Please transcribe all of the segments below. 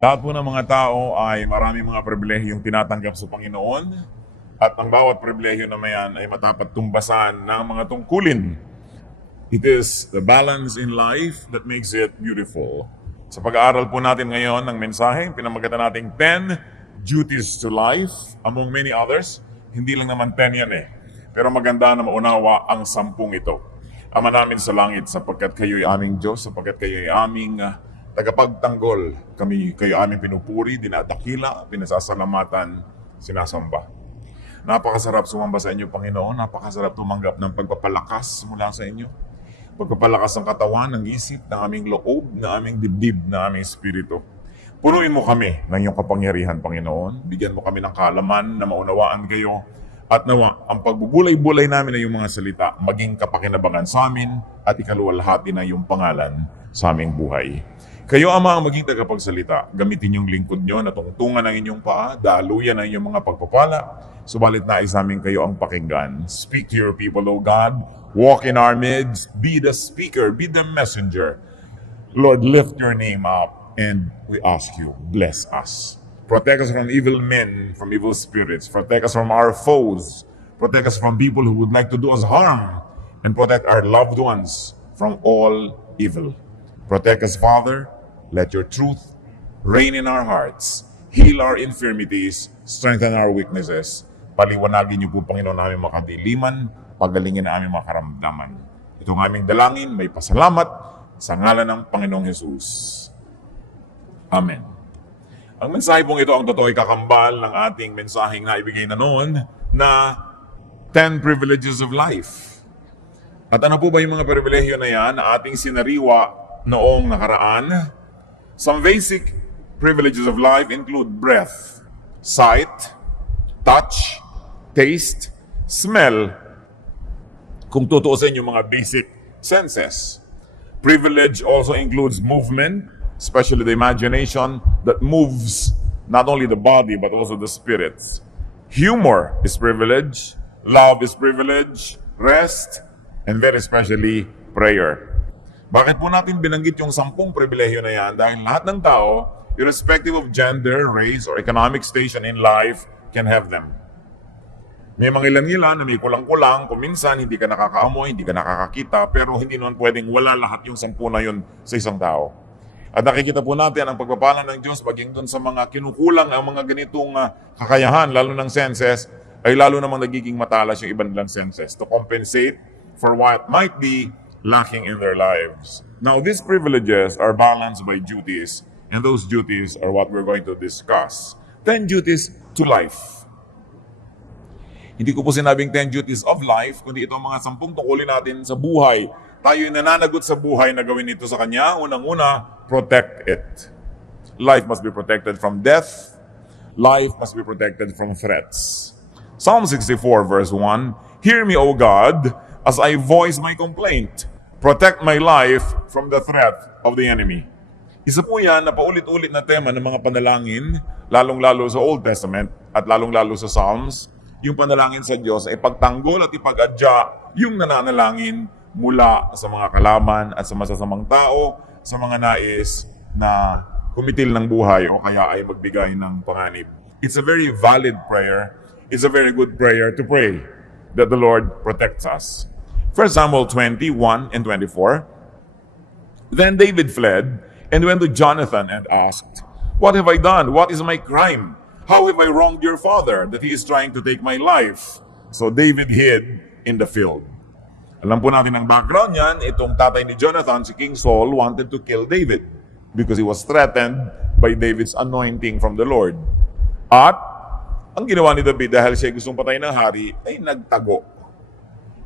Lahat po ng mga tao ay maraming mga pribilehiyong tinatanggap sa Panginoon at ang bawat pribilehiyo na mayan ay matapat tumbasan ng mga tungkulin. It is the balance in life that makes it beautiful. Sa pag-aaral po natin ngayon ng mensahe, pinamagatan nating 10 duties to life among many others. Hindi lang naman 10 yan eh. Pero maganda na maunawa ang 10 ito. Ama namin sa langit, sapagkat kayo'y aming Diyos, sapagkat kayo'y aming tagapagtanggol. Kayo aming pinupuri, dinadakila, pinasasalamatan, sinasamba. Napakasarap sumamba sa inyo, Panginoon. Napakasarap tumanggap ng pagpapalakas mula sa inyo. Pagpapalakas ng katawan, ng isip, ng aming loob, ng aming dibdib, ng aming espiritu. Punuin mo kami ng iyong kapangyarihan, Panginoon. Bigyan mo kami ng kaalaman na maunawaan kayo. At nawa, ang pagbubulay-bulay namin na iyong mga salita, maging kapakinabangan sa amin at ikaluwalhati na iyong pangalan sa aming buhay. Kayo, Ama, ang maging tagapagsalita. Gamitin yung lingkod nyo na tungtungan ng inyong paa, daluyan ang inyong mga pagpapala. Subalit nais namin kayo ang pakinggan. Speak to your people, O God. Walk in our midst. Be the speaker. Be the messenger. Lord, lift your name up and we ask you, bless us. Protect us from evil men, from evil spirits. Protect us from our foes. Protect us from people who would like to do us harm. And protect our loved ones from all evil. Protect us, Father. Let your truth reign in our hearts. Heal our infirmities. Strengthen our weaknesses. Paliwanagin niyo po, Panginoon, namin makadiliman. Pagalingin na aming makaramdaman. Itong aming dalangin, may pasalamat sa ngalan ng Panginoong Jesus. Amen. Ang mensahe pong ito ang totoo'y kakambal ng ating mensaheng naibigay na noon na 10 privileges of life. At ano po ba yung mga pribilehyo na yan na ating sinariwa noong nakaraan? Some basic privileges of life include breath, sight, touch, taste, smell. Kung tutuusin yung mga basic senses. Privilege also includes movement, especially the imagination that moves not only the body but also the spirits. Humor is privilege, love is privilege, rest, and very especially prayer. Bakit po natin binanggit yung 10 pribilehyo na yan? Dahil lahat ng tao, irrespective of gender, race, or economic station in life, can have them. May mga ilan-ilan na may kulang-kulang, kung minsan hindi ka nakakaamoy, hindi ka nakakakita, pero hindi naman pwedeng wala lahat yung 10 na yun sa isang tao. At nakikita po natin ang pagpapala ng Diyos maging doon sa mga kinukulang ang mga ganitong kakayahan, lalo ng senses, ay lalo namang nagiging matalas yung ibang nilang senses to compensate for what might be lacking in their lives. Now, these privileges are balanced by duties, and those duties are what we're going to discuss. 10 duties to life. Hindi ko po sinabing 10 duties of life, kundi ito ang mga 10 tungkulin natin sa buhay. Tayo'y nananagot sa buhay na gawin ito sa Kanya. Unang-una, protect it. Life must be protected from death. Life must be protected from threats. Psalm 64 verse 1, Hear me, O God, as I voice my complaint. Protect my life from the threat of the enemy. Isa po yan na paulit-ulit na tema ng mga panalangin, lalong-lalo sa Old Testament at lalong-lalo sa Psalms. Yung panalangin sa Diyos ay ipagtanggol at ipag-adya yung nananalangin mula sa mga kalaman at sa masasamang tao, sa mga nais na kumitil ng buhay o kaya ay magbigay ng panganib. It's a very valid prayer. It's a very good prayer to pray that the Lord protects us. 1 Samuel 21 and 24. Then David fled and went to Jonathan and asked, What have I done? What is my crime? How have I wronged your father that he is trying to take my life? So David hid in the field. Alam po natin ang background niyan, itong tatay ni Jonathan, si King Saul, wanted to kill David because he was threatened by David's anointing from the Lord. At ang ginawa ni David dahil siya gustong patayin ng hari, ay nagtago.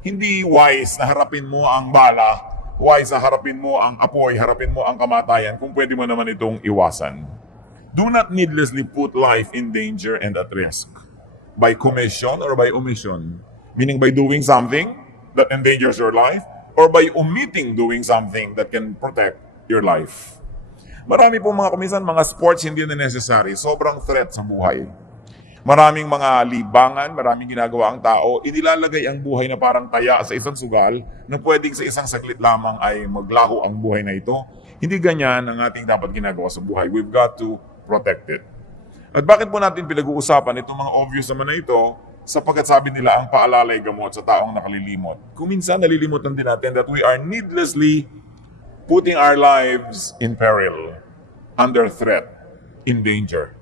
Hindi wise na harapin mo ang bala, wise na harapin mo ang apoy, harapin mo ang kamatayan, kung pwede mo naman itong iwasan. Do not needlessly put life in danger and at risk by commission or by omission. Meaning by doing something that endangers your life or by omitting doing something that can protect your life. Marami po mga kumisan, mga sports hindi na necessary. Sobrang threat sa buhay. Maraming mga libangan, maraming ginagawa ang tao, inilalagay ang buhay na parang taya sa isang sugal na pwedeng sa isang saglit lamang ay maglaho ang buhay na ito. Hindi ganyan ang ating dapat ginagawa sa buhay. We've got to protected. At bakit po natin pinag-uusapan itong mga obvious naman na ito? Sapagkat sabi nila ang paalalay gamot sa taong nakalilimot. Kung minsan nalilimutan din natin that we are needlessly putting our lives in peril, under threat, in danger.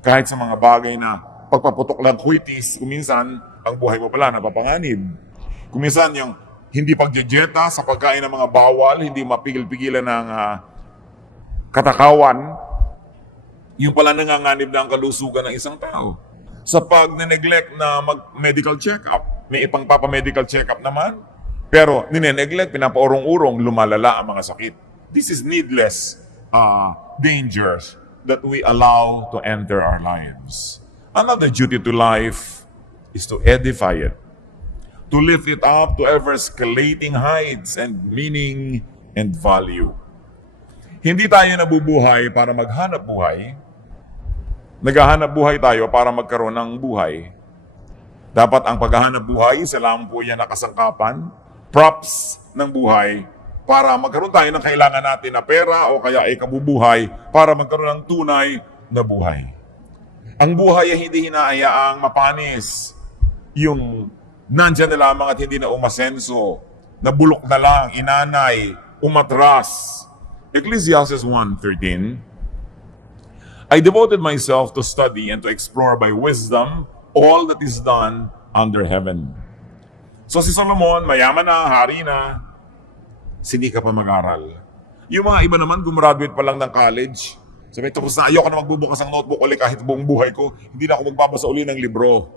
Kahit sa mga bagay na pagpaputok lang kwitis, kung minsan ang buhay mo pala napapanganib. Kung minsan yung hindi pagjejeta sa pagkain ng mga bawal, hindi mapigil-pigilan ng katakawan, yung pala nanganganib na ang kalusugan ng isang tao. Sa pag-neglect na mag-medical check-up, may ipang papa-medical check-up naman, pero nineneglect, pinapaurong-urong, lumalala ang mga sakit. This is needless dangers that we allow to enter our lives. Another duty to life is to edify it, to lift it up to ever-escalating heights and meaning and value. Hindi tayo nabubuhay para maghanap buhay. Naghahanap buhay tayo para magkaroon ng buhay. Dapat ang paghahanap buhay, isa lang po yan nakasangkapan, props ng buhay, para magkaroon tayo ng kailangan natin na pera o kaya ay kabubuhay para magkaroon ng tunay na buhay. Ang buhay ay hindi hinaayaang mapanis. Yung nandyan na lamang at hindi na umasenso, nabulok na lang, inanay, umatras. Ecclesiastes 1:13, I devoted myself to study and to explore by wisdom all that is done under heaven. So si Solomon, mayaman na, hari na, hindi ka pa mag-aral. Yung mga iba naman, gumraduate pa lang ng college. Sabi, tapos na, ayoko na magbubukas ng notebook ulit kahit buong buhay ko, hindi na ako magbabasa uli ng libro.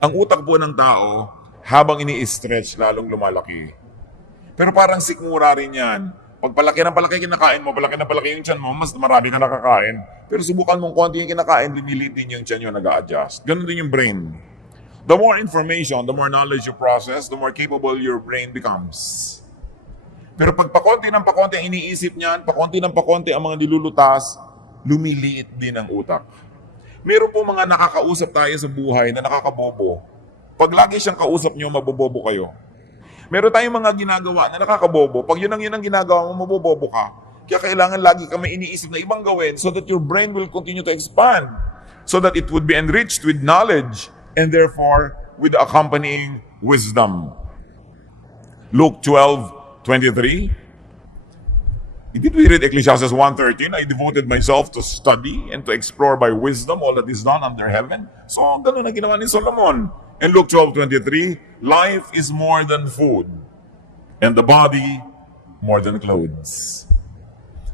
Ang utak po ng tao, habang ini-stretch, lalong lumalaki. Pero parang sikmura rin yan. Pag palaki ng palaki kinakain mo, palaki ng palaki yung tiyan mo, mas marami ka nakakain. Pero subukan mong konti yung kinakain, lumilit din yung tiyan yung nag-a-adjust. Ganun din yung brain. The more information, the more knowledge you process, the more capable your brain becomes. Pero pag pakonti ng pakonti ang iniisip niyan, pakonti ng pakonti ang mga nilulutas, lumiliit din ang utak. Meron po mga nakakausap tayo sa buhay na nakakabobo. Pag lagi siyang kausap niyo, mabobobo kayo. Meron tayong mga ginagawa na nakakabobo. Pag yun ang ginagawa mo, mabobobo ka. Kaya kailangan lagi ka may iniisip na ibang gawin so that your brain will continue to expand. So that it would be enriched with knowledge and therefore with the accompanying wisdom. Luke 12:23. Did we read Ecclesiastes 1:13? I devoted myself to study and to explore by wisdom all that is done under heaven. So, ganun ang ginawa ni Solomon. And Luke 12:23, life is more than food, and the body more than clothes.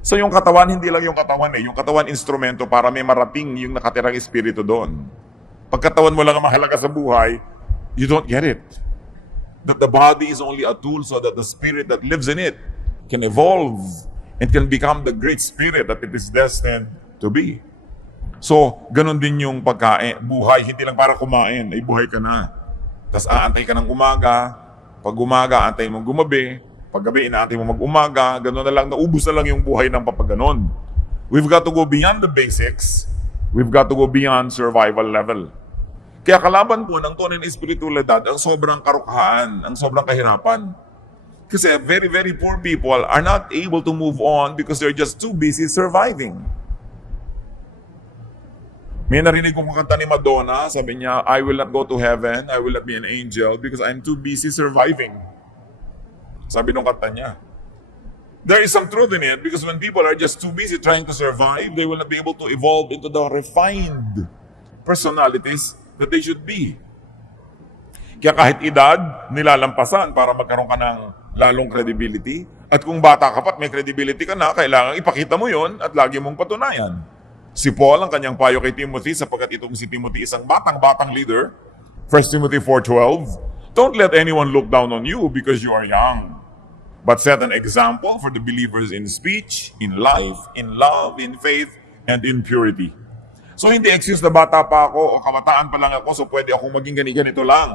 So yung katawan, hindi lang yung katawan yung katawan instrumento para may marating yung nakatirang espiritu doon. Pag katawan mo lang ang mahalaga sa buhay, you don't get it. That the body is only a tool so that the spirit that lives in it can evolve and can become the great spirit that it is destined to be. So, ganun din yung pagkain, buhay, hindi lang para kumain, ay buhay ka na. Tapos aantay ka ng umaga, pag umaga, antay mong gumabi, pag gabi, inaantay mo mag-umaga, ganun na lang, naubos na lang yung buhay ng papaganon. We've got to go beyond the basics, we've got to go beyond survival level. Kaya kalaban po ng tunay na espiritualidad ang sobrang karukahan, ang sobrang kahirapan. Kasi very, very poor people are not able to move on because they're just too busy surviving. May narinig kong kanta ni Madonna, sabi niya, I will not go to heaven, I will not be an angel because I'm too busy surviving. Sabi nung kanta niya. There is some truth in it because when people are just too busy trying to survive, they will not be able to evolve into the refined personalities that they should be. Kaya kahit edad, nilalampasan para magkaroon ka ng lalong credibility. At kung bata ka pat may credibility ka na, kailangan ipakita mo yon at lagi mong patunayan. Si Paul ang kanyang payo kay Timothy sapagkat itong si Timothy isang batang-batang leader. 1 Timothy 4:12, don't let anyone look down on you because you are young, but set an example for the believers in speech, in life, in love, in faith, and in purity. So hindi excuse na bata pa ako o kabataan pa lang ako so pwede akong maging ganito lang.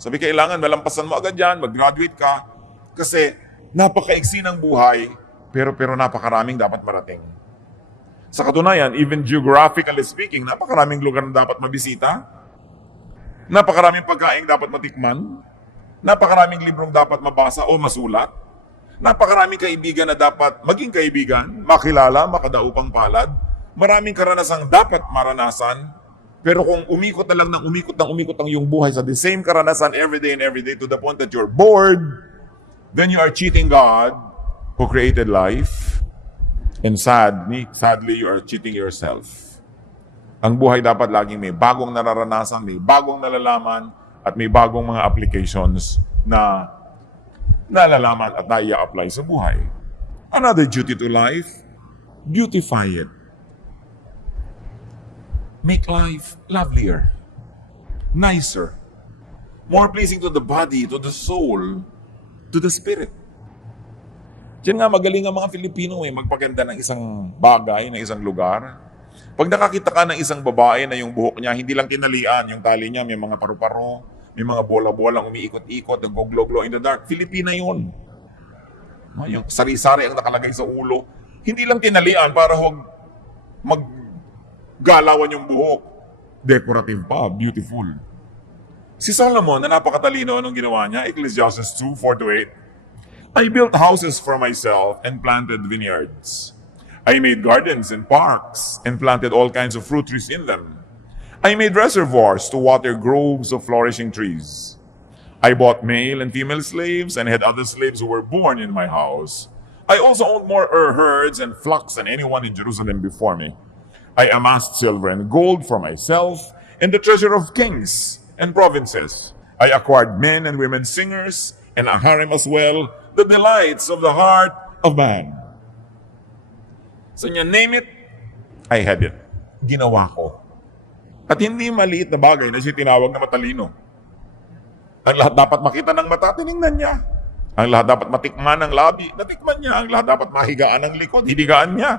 Sabi kailangan malampasan mo agad yan, mag-graduate ka kasi napakaiksi ng buhay pero napakaraming dapat marating. Sa katunayan, even geographically speaking, napakaraming lugar na dapat mabisita. Napakaraming pagkain dapat matikman. Napakaraming librong dapat mabasa o masulat. Napakaraming kaibigan na dapat maging kaibigan, makilala, makadaupang palad. maraming karanasang dapat maranasan, pero kung umikot na lang ng umikot ang iyong buhay sa the same karanasan every day to the point that you're bored, then you are cheating God who created life, and sadly, you are cheating yourself. Ang buhay dapat laging may bagong nararanasan, may bagong nalalaman, at may bagong mga applications na nalalaman at naia-apply sa buhay. Another duty to life, beautify it. Make life lovelier, nicer, more pleasing to the body, to the soul, to the spirit. Diyan nga magaling ang mga Filipino magpaganda ng isang bagay, ng isang lugar. Pag nakakita ka ng isang babae na yung buhok niya, hindi lang kinalian, yung tali niya, may mga paru-paro, may mga bola-bolang umiikot-ikot, nag-glow-glow in the dark. Filipina yun. Yung sari-sari ang nakalagay sa ulo. Hindi lang tinalian para huwag maggalawan yung buhok. Decorative pa, beautiful. Si Solomon, na napakatalino, anong ginawa niya? Ecclesiastes 2:4-8. I built houses for myself and planted vineyards. I made gardens and parks and planted all kinds of fruit trees in them. I made reservoirs to water groves of flourishing trees. I bought male and female slaves and had other slaves who were born in my house. I also owned more herds and flocks than anyone in Jerusalem before me. I amassed silver and gold for myself and the treasure of kings and provinces. I acquired men and women singers and a harem as well, the delights of the heart of man. So niya, name it, I had it. Ginawa ko. At hindi maliit na bagay na siya tinawag na matalino. Ang lahat dapat makita ng mata, tiningnan niya. Ang lahat dapat matikman ng labi, natikman niya. Ang lahat dapat mahigaan ng likod, hinigaan niya.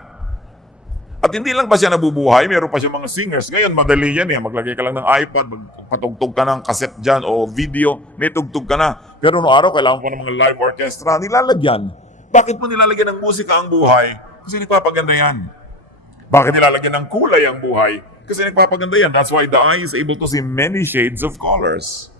At hindi lang ba siya nabubuhay, meron pa siya mga singers. Ngayon, madali yan Maglagay ka lang ng iPad, magpatugtog ka ng cassette dyan o video, may tugtog ka na. Pero noong araw, kailangan pa ng mga live orchestra, nilalagyan. Bakit mo nilalagyan ng musika ang buhay? Kasi nagpapaganda yan. Bakit nilalagyan ng kulay ang buhay? Kasi nagpapaganda yan. That's why the eye is able to see many shades of colors.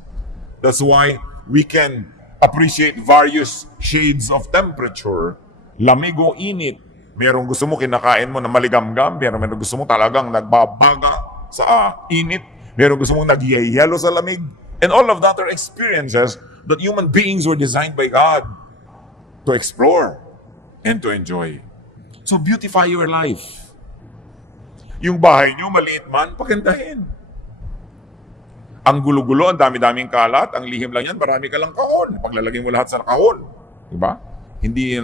That's why we can appreciate various shades of temperature. Lamig o init. Merong gusto mo kinakain mo na maligamgam. Merong gusto mo talagang nagbabaga sa init. Merong gusto mo nagyayelo sa lamig. And all of that are experiences that human beings were designed by God to explore and to enjoy. So beautify your life. Yung bahay nyo, maliit man, pagandahin. Ang gulo-gulo, ang dami-daming kalat, ang lihim lang yan, marami ka lang kahon. Paglalagay mo lahat sa kahon. Diba? Hindi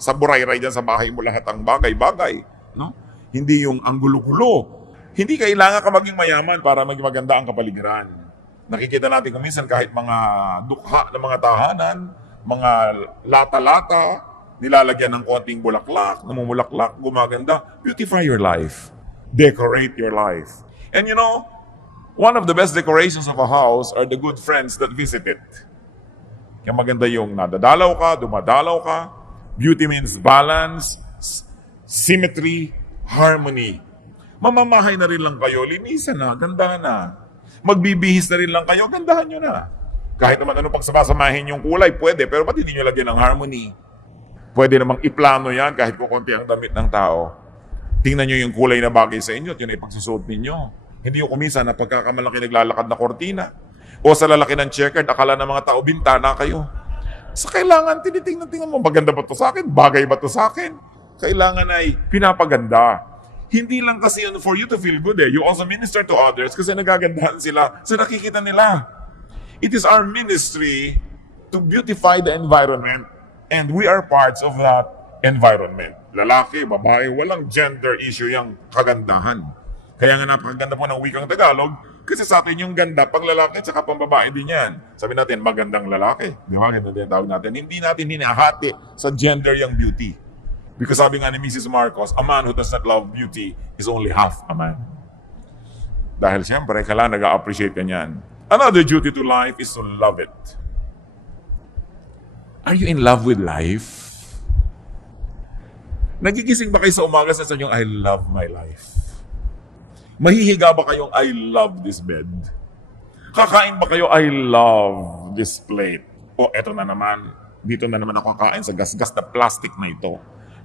saburay-ray dyan sa bahay mo lahat ang bagay-bagay. No? Hindi yung ang gulo-gulo. Hindi kailangan ka maging mayaman para maging maganda ang kapaligiran. Nakikita natin kung minsan kahit mga dukha ng mga tahanan, mga lata-lata, nilalagyan ng konting bulaklak, namumulaklak, gumaganda. Beautify your life. Decorate your life. And you know, one of the best decorations of a house are the good friends that visit it. Kaya maganda yung nadadalaw ka, dumadalaw ka. Beauty means balance, symmetry, harmony. Mamamahay na rin lang kayo, linisan na, gandahan na. Magbibihis na rin lang kayo, gandahan nyo na. Kahit naman ano pagsasamahin yung kulay, pwede, pero ba't hindi nyo lagyan ng harmony? Pwede namang iplano yan kahit kukunti ang damit ng tao. Tingnan nyo yung kulay na bagay sa inyo at yun ay pagsusuot ninyo. Hindi yung kumisa na pagkakamalaki naglalakad na kortina. O sa lalaki ng checkered, akala ng mga tao, bintana kayo. Sa kailangan, tinitingnan mo, maganda ba to sa akin? Bagay ba to sa akin? Kailangan ay pinapaganda. Hindi lang kasi yun for you to feel good You also minister to others kasi nagagandahan sila sa nakikita nila. It is our ministry to beautify the environment. And we are parts of that environment. Lalaki, babae, walang gender issue yung kagandahan. Kaya nga napakaganda po ng wikang Tagalog kasi sa atin yung ganda pang lalaki at saka pang babae din yan. Sabi natin, magandang lalaki. Di ba? Ganda din tawag natin. Hindi natin hinahati sa gender yung beauty. Because sabi nga ni Mrs. Marcos, a man who does not love beauty is only half a man. Dahil siyempre, kailangan nag-appreciate ka niyan. Another duty to life is to love it. Are you in love with life? Nagigising ba kayo sa umaga sa inyong, I love my life? Mahihiga ba kayong, I love this bed? Kakain ba kayo, I love this plate? O eto na naman, dito na naman ako kakain sa gas-gas na plastic na ito.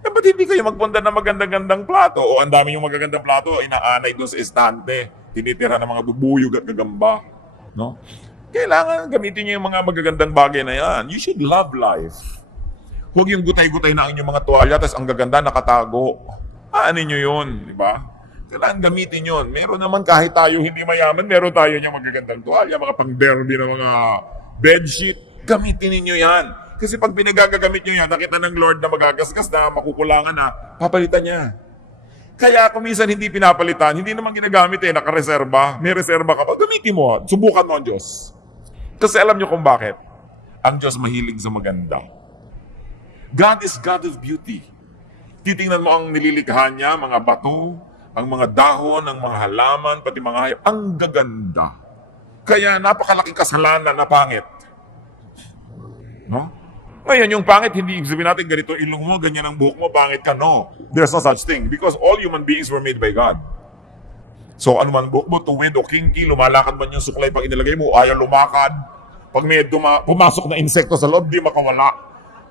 Eh, ba't hindi kayo magpunta ng magandang-gandang plato? O ang dami yung magagandang plato, inaanay doon sa estante. Tinitira ng mga bubuyog at gagamba. No? Kailangan gamitin niyo yung mga magagandang bagay na yan. You should love life. Huwag yung gutay-gutay na ang inyong mga tuwalya, tapos ang gaganda nakatago. Ano nyo yun, di ba? Kailangan gamitin yun. Meron naman kahit tayo hindi mayaman, meron tayo niya magagandang tuwalya, mga pang-derby na mga bedsheet. Gamitin ninyo yan. Kasi pag pinagagamit nyo yan, nakita ng Lord na magagasgas na, makukulangan na, papalitan niya. Kaya kung minsan hindi pinapalitan, hindi naman ginagamit nakareserba. May reserba ka pa, gamitin mo. Subukan mo ang Diyos. Kasi alam nyo kung bakit. Ang Diyos mahilig sa maganda. God is God of beauty. Titingnan mo ang nililikha niya, mga bato, ang mga dahon, ang mga halaman, pati mga hayop. Ang gaganda. Kaya napakalaking kasalanan na pangit. No? Ngayon, yung pangit, hindi ibig sabihin natin ganito ilong mo, ganyan ang buhok mo, pangit ka. No. There's no such thing. Because all human beings were made by God. So, ano man buhok mo, tuwid o kinky, lumalakad man yung suklay pag inilagay mo, ayaw lumakad. Pag may pumasok na insekto sa loob, di makawala.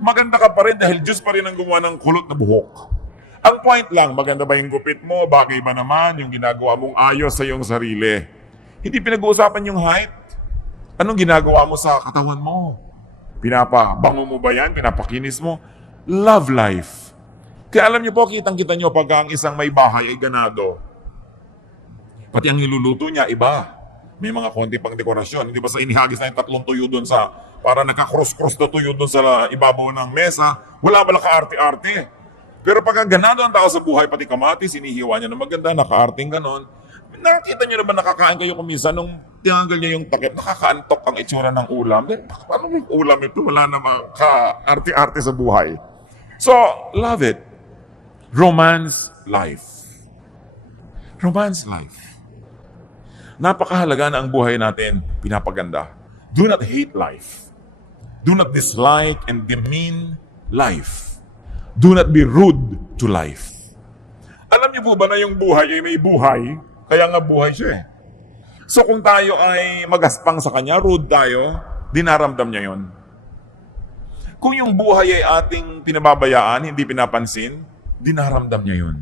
Maganda ka pa rin dahil Diyos pa rin ang gumawa ng kulot na buhok. Ang point lang, maganda ba yung gupit mo, bagay ba naman yung ginagawa mong ayos sa iyong sarili. Hindi pinag-uusapan yung height. Anong ginagawa mo sa katawan mo? Pinapabango mo ba yan? Pinapakinis mo? Love life. Kaya alam niyo po, kitang-kita niyo pag ang isang may bahay ay ganado. Pati ang niluluto niya, iba. May mga konti pang dekorasyon. Hindi ba sa inihagis na yung 3 tuyo doon sa, para naka-cross-cross na tuyo doon sa ibabaw ng mesa, wala pala ka-arte-arte. Pero pag ganado ang tao sa buhay, pati kamatis, sinihiwa niya na maganda, naka-arting ganon. Nakakita niyo na ba nakakain kayo kung minsan nung tinanggal niya yung takip, nakakaantok ang itsura ng ulam? Paano yung ulam ito? Wala namang ka-arte-arte sa buhay. So, love it. Romance life. Romance life. Napakahalaga na ang buhay natin pinapaganda. Do not hate life. Do not dislike and demean life. Do not be rude to life. Alam niyo po ba na yung buhay ay may buhay? Kaya nga buhay siya eh. So kung tayo ay magaspang sa kanya, rude tayo, dinaramdam niya yon. Kung yung buhay ay ating pinababayaan, hindi pinapansin, dinaramdam niya yon.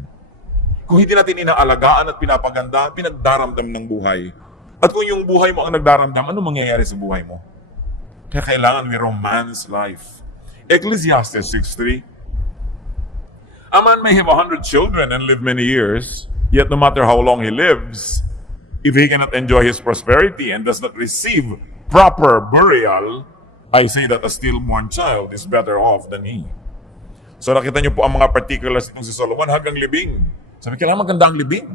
Kung hindi natin inaalagaan at pinapaganda, pinagdaramdam ng buhay. At kung yung buhay mo ang nagdaramdam, ano mangyayari sa buhay mo? Kaya kailangan may romance life. Ecclesiastes 6:3. A man may have 100 children and live many years, yet no matter how long he lives, if he cannot enjoy his prosperity and does not receive proper burial, I say that a stillborn child is better off than he. So nakita niyo po ang mga particulars nitong si Solomon hanggang libing. Sabi, kailangan maganda ang libing.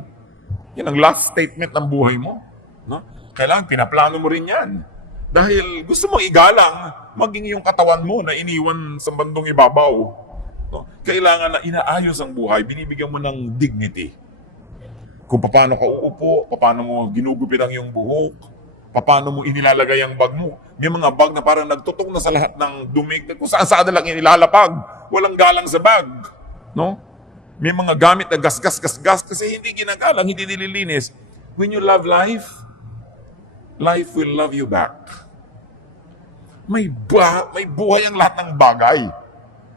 Yan ang last statement ng buhay mo. No? Kailangan pinaplano mo rin yan. Dahil gusto mong igalang, maging yung katawan mo na iniwan sa bandong ibabaw. No? Kailangan na inaayos ang buhay, binibigyan mo ng dignity. Kung paano ka uupo, paano mo ginugupit ang iyong buhok, paano mo inilalagay ang bag mo. May mga bag na parang nagtutong na sa lahat ng dumig, kung saan lang inilalapag. Walang galang sa bag. No? May mga gamit na gas kasi hindi ginagalang, hindi nililinis. When you love life, life will love you back. May buhay ang lahat ng bagay.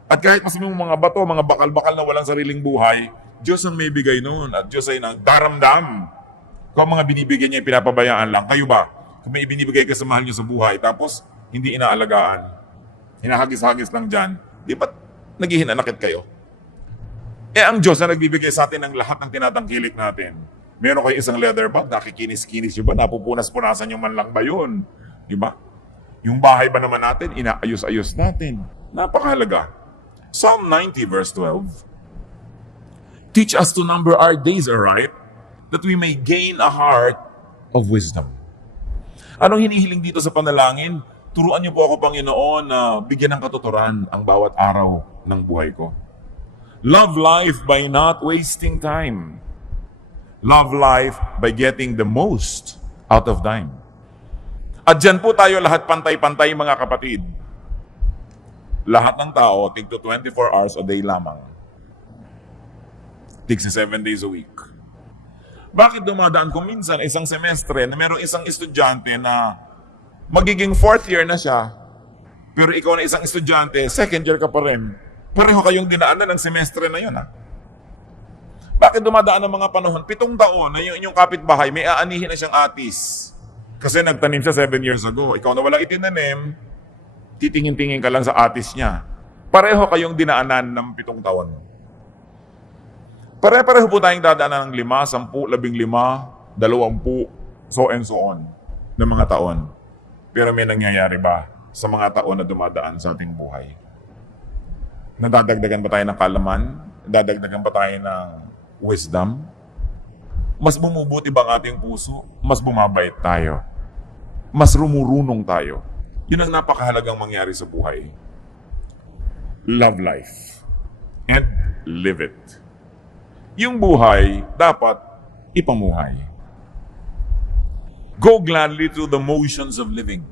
At kahit mas yung mga bato, mga bakal-bakal na walang sariling buhay, Diyos ang may bigay noon at Diyos ay nagdaramdam. Kung mga binibigyan niya, pinapabayaan lang. Kayo ba? Kung may binibigay ka sa mahal niyo sa buhay, tapos hindi inaalagaan, hinahagis-hagis lang dyan, di ba't naghihinanakit kayo? Eh ang Diyos na nagbibigay sa atin ng lahat ng tinatangkilik natin. Meron kayo isang leather bag, nakikinis-kinis yun ba? Napupunas-punasan yung man lang ba yun? Di ba? Yung bahay ba naman natin, inaayos-ayos natin. Napakahalaga. Psalm 90 verse 12. Teach us to number our days aright, that we may gain a heart of wisdom. Anong hinihiling dito sa panalangin? Turuan niyo po ako, Panginoon, na bigyan ng katuturan ang bawat araw ng buhay ko. Love life by not wasting time. Love life by getting the most out of time. At dyan po tayo lahat pantay-pantay, mga kapatid. Lahat ng tao, tigto 24 hours a day lamang. Tigsi 7 days a week. Bakit dumadaan ko minsan isang semestre na merong isang estudyante na magiging 4th year na siya, pero ikaw na isang estudyante, 2nd year ka pa rin. Pareho kayong dinaanan ng semestre na yun, ha? Bakit dumadaan ng mga panahon? 7 taon na yung inyong kapitbahay, may aanihin na siyang atis. Kasi nagtanim siya 7 years ago. Ikaw na walang itinanim, titingin-tingin ka lang sa atis niya. Pareho kayong dinaanan ng 7 taon. Pare-pareho po tayong dadaanan ng 5, 10, 15, 20, so and so on, ng mga taon. Pero may nangyayari ba sa mga taon na dumadaan sa ating buhay? Nadadagdagan ba tayo ng kalaman? Nadadagdagan ba tayo ng wisdom? Mas bumubuti ba ang ating puso? Mas bumabait tayo? Mas rumurunong tayo? Yun ang napakahalagang mangyari sa buhay. Love life and live it. Yung buhay, dapat ipamuhay. Go gladly through the motions of living.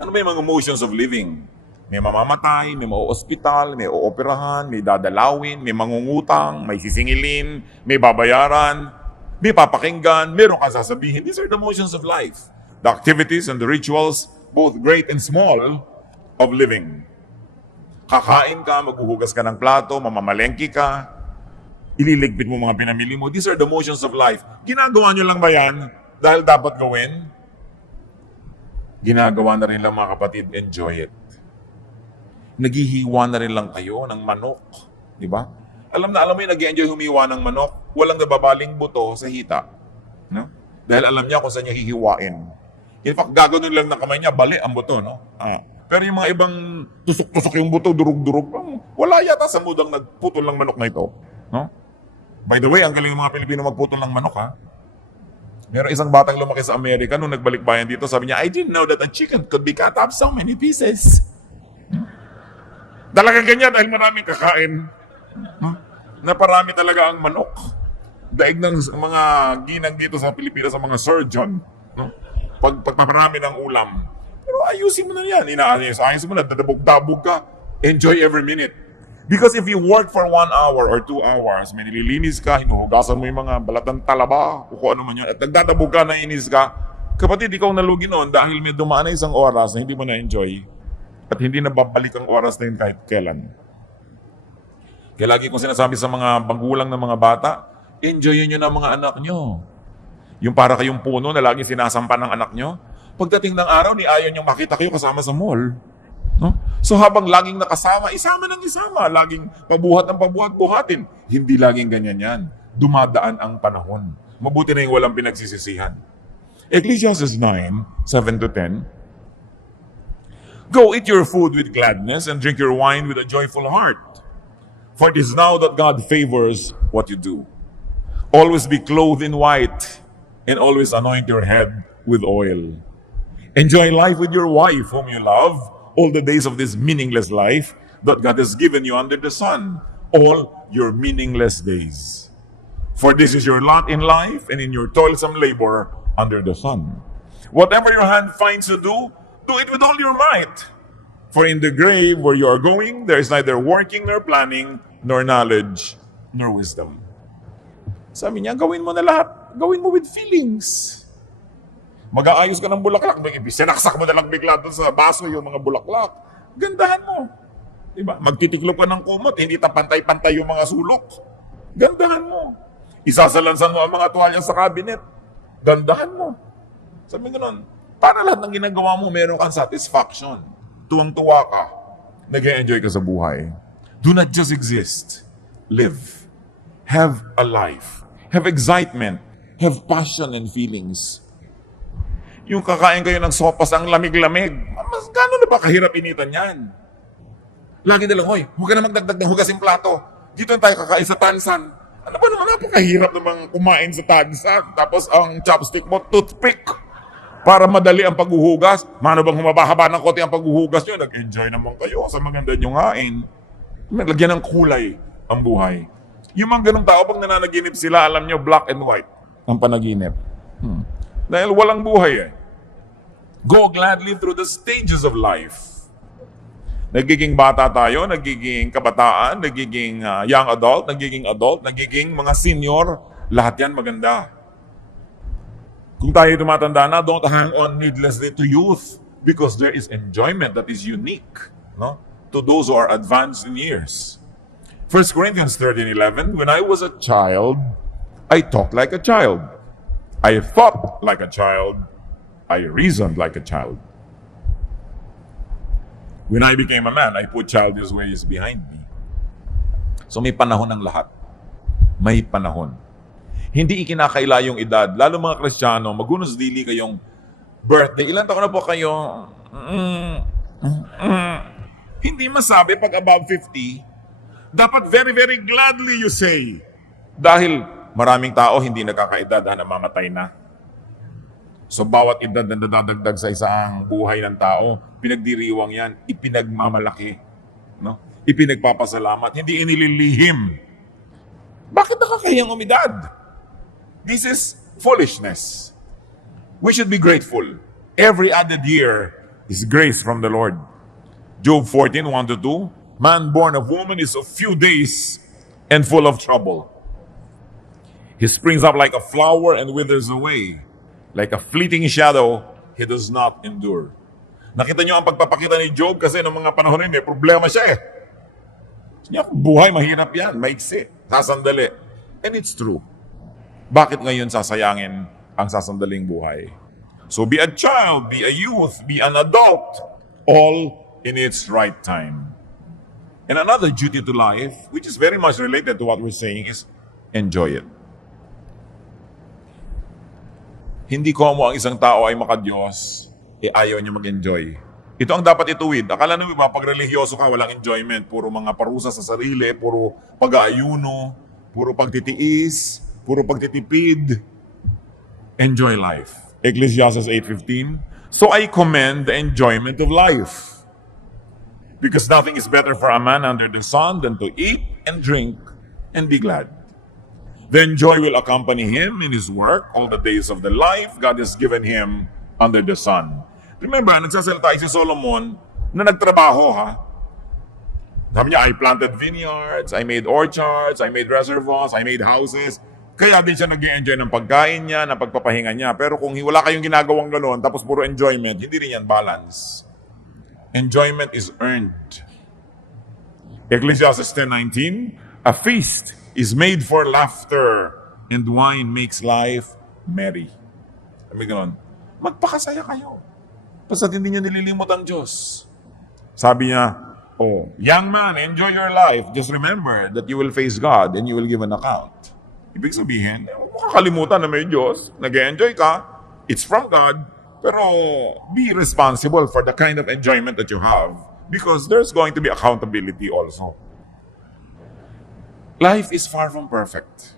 Ano ba yung mga motions of living? May mamamatay, may mauospital, may ooperahan, may dadalawin, may mangungutang, may sisingilin, may babayaran, may papakinggan, meron kang sasabihin. These are the motions of life. The activities and the rituals, both great and small, of living. Kakain ka, maghuhugas ka ng plato, mamamalengke ka, ililigpit mo mga pinamili mo. These are the motions of life. Ginagawa nyo lang ba yan dahil dapat gawin? Ginagawa na rin lang mga kapatid, enjoy it. Naghihiwa na rin lang kayo ng manok. Di ba? Alam mo yung nag-enjoy humiwa ng manok, walang nababaling buto sa hita. No? Dahil alam niya kung saan niya hihiwain. In fact, gagawin lang ng kamay niya, bali ang buto. No? Pero yung mga ibang tusok-tusok yung buto, durug-durug, wala yata sa mudang nagputol ng manok na ito. No? By the way, ang galing ng mga Pilipino magputol ng manok, ha? Meron isang batang lumaki sa Amerika nung nagbalik bayan dito, sabi niya, I didn't know that a chicken could be cut up so many pieces. Talagang ganyan dahil maraming kakain. Naparami talaga ang manok. Daig ng mga ginang dito sa Pilipinas, sa mga surgeon. No? Pagpaparami ng ulam. Pero ayusin mo na yan. Inaayos mo na, dadabog-dabog ka. Enjoy every minute. Because if you work for 1 hour or 2 hours, may nililinis ka, hinuhugasan mo yung mga balatang talaba, o kung ano man yun, at nagdadabog ka, nainis ka, kapatid, ikaw nalugi noon dahil may dumaan na 1 oras na hindi mo na-enjoy at hindi na babalik ang oras na yun kahit kailan. Kaya lagi kong sinasabi sa mga magulang ng mga bata, enjoyin nyo na mga anak nyo. Yung para kayong puno na lagi sinasampan ng anak nyo, pagdating ng araw, ni ayaw nyo makita kayo kasama sa mall. No? So habang laging nakasama, isama ng isama, laging pabuhat ng pabuhat-buhatin. Hindi laging ganyan yan. Dumadaan ang panahon. Mabuti na yung walang pinagsisisihan. Ecclesiastes 9:7-10. Go eat your food with gladness and drink your wine with a joyful heart. For it is now that God favors what you do. Always be clothed in white and always anoint your head with oil. Enjoy life with your wife whom you love all the days of this meaningless life that God has given you under the sun, all your meaningless days. For this is your lot in life and in your toilsome labor under the sun. Whatever your hand finds to do it with all your might. For in the grave where you are going, there is neither working nor planning, nor knowledge, nor wisdom. Sabi niya, gawin mo na lahat. Gawin mo with feelings. Mag-aayos ka ng bulaklak, sinaksak mo na lang bigla doon sa baso yung mga bulaklak. Gandahan mo. Diba? Magtitiklop ka ng kumot, hindi pantay-pantay yung mga sulok. Gandahan mo. Isasalansan mo ang mga tuwalya sa cabinet. Gandahan mo. Sabi ko nun, para lahat ng ginagawa mo, meron kang satisfaction. Tuwang-tuwa ka. Nag-enjoy ka sa buhay. Do not just exist. Live. Have a life. Have excitement. Have passion and feelings. Yung kakain kayo ng sopas ang lamig-lamig, mas gano'n na ba kahirap initan yan? Lagi na lang, hoy, huwag ka na magdagdag ng hugas yung plato. Dito na tayo kakain sa tansan. Ano ba naman, napakahirap namang kumain sa tansan. Tapos ang chopstick mo, toothpick. Para madali ang paghuhugas. Mano bang humaba-haba ng konti ang paghuhugas nyo? Nag-enjoy naman kayo sa maganda nyong hain. Lagyan ng kulay ang buhay. Yung mga ganong tao, pag nananaginip sila, alam nyo, black and white ang panaginip. Dahil walang buhay eh. Go gladly through the stages of life. Nagiging bata tayo, nagiging kabataan, nagiging young adult, nagiging mga senior. Lahat yan maganda. Kung tayo tumatanda na, don't hang on needlessly to youth because there is enjoyment that is unique. No? to those who are advanced in years. 1 Corinthians 13:11, when I was a child, I talked like a child. I thought like a child. I reasoned like a child. When I became a man, I put childish ways behind me. So may panahon ng lahat. May panahon. Hindi ikinakaila yung edad. Lalo mga Kristiyano, magunos dili kayong birthday. Ilan taon na po kayo? Hindi masabi pag above 50. Dapat very, very gladly you say. Dahil maraming tao hindi nagkakaedad na namamatay na. So bawat edad na nadadagdag sa isang buhay ng tao, pinagdiriwang yan, ipinagmamalaki. No? Ipinagpapasalamat, hindi inililihim. Bakit nakakahiyang umidad? This is foolishness. We should be grateful. Every added year is grace from the Lord. Job 14:1-2, man born of woman is of few days and full of trouble. He springs up like a flower and withers away. Like a fleeting shadow, he does not endure. Nakita niyo ang pagpapakita ni Job kasi ng mga panahon rin, may problema siya eh. Niya, buhay, mahirap yan, maiksi, sasandali. And it's true. Bakit ngayon sasayangin ang sasandaling buhay? So be a child, be a youth, be an adult, all in its right time. And another duty to life, which is very much related to what we're saying, is enjoy it. Hindi ko mo ang isang tao ay makadiyos, ayaw niya mag-enjoy. Ito ang dapat ituwid. Akala namin ba, pag religyoso ka, walang enjoyment. Puro mga parusa sa sarili, puro pag-aayuno, puro pagtitiis, puro pagtitipid. Enjoy life. Ecclesiastes 8:15. So I commend the enjoyment of life. Because nothing is better for a man under the sun than to eat and drink and be glad. Then joy will accompany him in his work all the days of the life God has given him under the sun. Remember, nagsasalita si Solomon na nagtrabaho ha. Sabi niya, I planted vineyards, I made orchards, I made reservoirs, I made houses. Kaya din siya nag-enjoy ng pagkain niya, ng pagpapahinga niya. Pero kung wala kayong ginagawang gano'n, tapos puro enjoyment, hindi rin yan balance. Enjoyment is earned. Ecclesiastes 10:19, a feast is made for laughter, and wine makes life merry. Sabi gano'n, magpakasaya kayo. Basta hindi nyo nililimot ang Diyos. Sabi niya, oh, young man, enjoy your life. Just remember that you will face God and you will give an account. Ibig sabihin, huwag mo kakalimutan na may Diyos. Nag-enjoy ka. It's from God. Pero be responsible for the kind of enjoyment that you have because there's going to be accountability also. Life is far from perfect.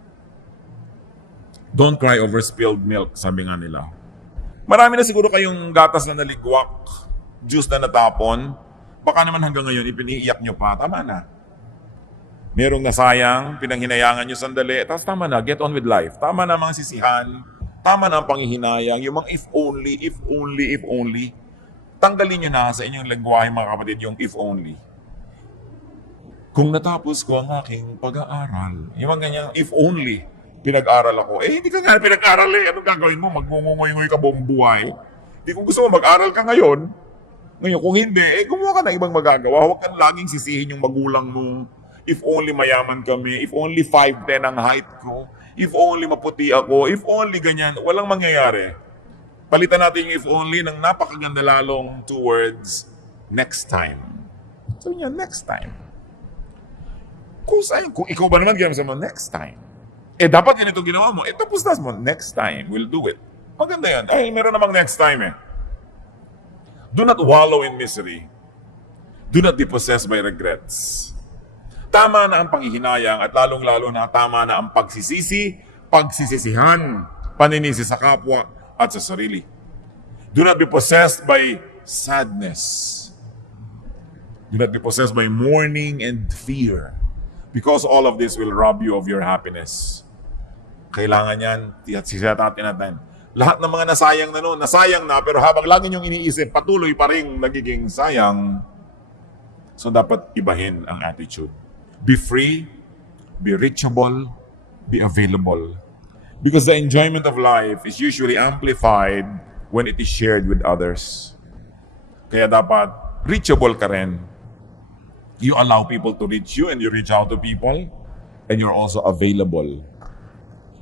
Don't cry over spilled milk, sabi nga nila. Marami na siguro kayong gatas na naligwak, juice na natapon. Baka naman hanggang ngayon ipiniiyak nyo pa. Tama na. Merong nasayang, pinanghinayangan nyo sandali. Tapos tama na, get on with life. Tama na mga sisihan. Tama na ang panghihinayang. Yung mga if only, if only, if only. Tanggalin nyo na sa inyong lengguwahe mga kapatid yung if only. Kung natapos ko ang aking pag-aaral, yung mga ganyan, if only, pinag-aral ako. Hindi ka nga pinag-aral eh. Anong gagawin mo? Magmungungoy-ngoy ka buong buhay. Kung gusto mo mag-aral ka ngayon, kung hindi, gumawa ka ng ibang magagawa. Huwag kang laging sisihin yung magulang mo. If only mayaman kami, if only 5'10" ang height ko, if only maputi ako, if only ganyan, walang mangyayari. Palitan natin yung if only ng napakaganda lalong 2 words, next time. So yun, next time. Kung ikaw ba naman ginawa mo, next time. Dapat yun itong ginawa mo. Tapos mo, next time, we'll do it. Maganda yan. Meron namang next time eh. Do not wallow in misery. Do not be possessed by regrets. Tama na ang panghihinayang at lalong-lalo na tama na ang pagsisisi, pagsisisihan, paninisi sa kapwa at sa sarili. Do not be possessed by sadness. Do not be possessed by mourning and fear. Because all of this will rob you of your happiness. Kailangan yan, sisitatin natin. Lahat ng mga nasayang na noon, nasayang na, pero habang lagi niyong iniisip, patuloy pa rin nagiging sayang. So dapat ibahin ang attitude. Be free, be reachable, be available. Because the enjoyment of life is usually amplified when it is shared with others. Kaya dapat reachable ka rin. You allow people to reach you and you reach out to people and you're also available.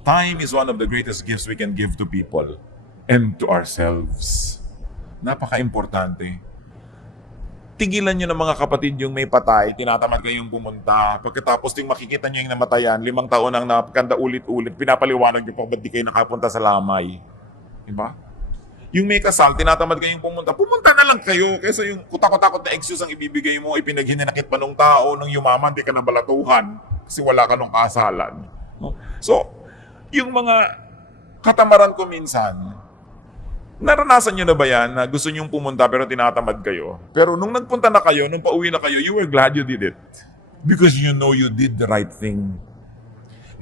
Time is one of the greatest gifts we can give to people and to ourselves. Napaka-importante. Tigilan nyo ng mga kapatid yung may patay, tinatamad kayong pumunta. Pagkatapos ting makikita nyo yung namatayan, 5 taon ang napakanda ulit-ulit, pinapaliwanag nyo pa ba't di kayo nakapunta sa lamay. Diba? Yung may kasal, tinatamad kayong pumunta. Pumunta na lang kayo kaysa yung kutakot-takot na excuse ang ibibigay mo, ipinaghinanakit pa nung tao, nung yumaman, di ka na balatuhan kasi wala ka nung kasalan. No? So, yung mga katamaran ko minsan, naranasan nyo na ba yan na gusto nyong pumunta pero tinatamad kayo? Pero nung nagpunta na kayo, nung pauwi na kayo, you were glad you did it. Because you know you did the right thing.